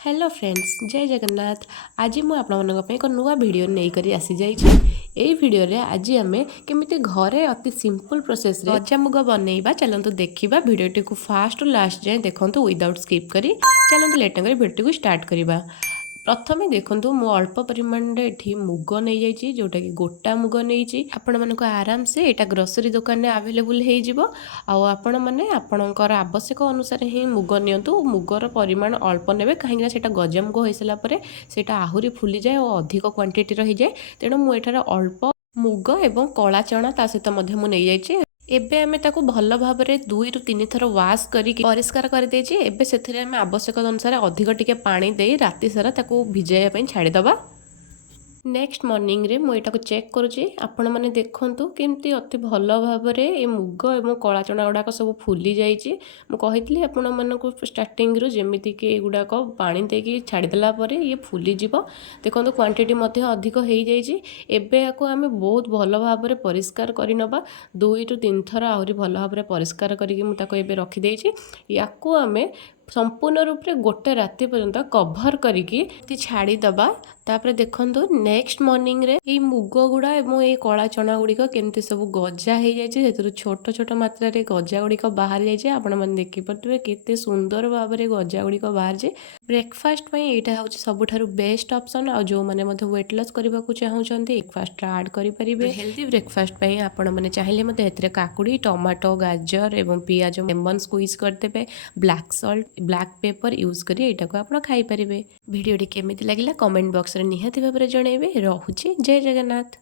Hello friends जय जगन्नाथ। आज मु आपण एक नुआ वीडियो नहीं आसी जाइए। वीडियो रे आज आम केमी घरे अति सिंपल प्रोसेस रे गजामुग बनइबा चलतु देखा वीडियो को फास्ट लास्ट जाए देखो विदाउट स्किप करी चलतु लेट कर वीडियो को स्टार्ट करवा। प्रथमे देखो मु अल्प परिमाण ये मुग नहीं जाइए जोटा कि गोटा मुग नहीं आपण मानक आराम से यहाँ ग्रोसरी दुकान में आवेलेबल हो आपण मैंने आपणकर आवश्यक अनुसार ही मुग नियंतु मुगर परिमाण अल्प नेबे कहीं गजामुग हो सारापर से आहुरी फुली जाए और अधिक क्वांटिटी रही जाए तेणु मुझे अल्प मुग एवं कला चना ता सहित नहीं जाइए। एबे आमे ताको भल भाव में 2 ରୁ 3 थर वाश करके परिष्कार कर देछि। एबे सेथिरे आमे आवश्यक अनुसार अधिक टिके पानी दे राति सारा ताको भिजाइया पई छाड़ी दबा। नेक्स्ट मॉर्निंग रे मु एटाको चेक करुछि आपण माने देखंतु केमती अति भल भाव में ये मुग एवं कला चना गुड़ाक सब फुली जाइए। मु कहितली आपण मानकु स्टार्टिंग रु जेमिति कि गुड़ाक पानी देकी छाड़देला परे ये फुली जिवो। देखंतु क्वांटिटी मध्ये अधिक हो जाइए। एबे याको आमे बहुत भल भाव में परिष्कार करि नबा 2 ରୁ 3 थर आहुरी भल भाव में परिष्कार करिकि मु ताको एबे रखि देछि। याको आमे संपूर्ण रूप से गोटे राति पर्यंत कभर करके छाड़ीदबा। तापर देखंतु नेक्स्ट मॉर्निंग रे ये मुग गुड़ा एवं ये कला चना गुड़िक केमती सब गजा हो जाए छोट छोट मात्रा रे गजा गुड़िक बाहर जाए। आपण मैंने देखिपे केते सुंदर भाव में गजा गुड़िक बाहर जाए। ब्रेकफास्ट यहाँ हूँ सबुठारु बेस्ट ऑप्शन आ जो मैंने वेट लॉस करने को चाहते ब्रेकफास्ट ऐड करेंगे। हेल्दी ब्रेकफास्ट आपण मैंने चाहिए काकुड़ी टमाटो गाजर एवं पियाज लेमन स्क्वीज करदे black salt black pepper use करी एटा को आपण खाई परिबे। वीडियो टी केमिति लागिला कमेंट बॉक्स रे निहाती भाबरे जणेबे। रहुची जय जगन्नाथ।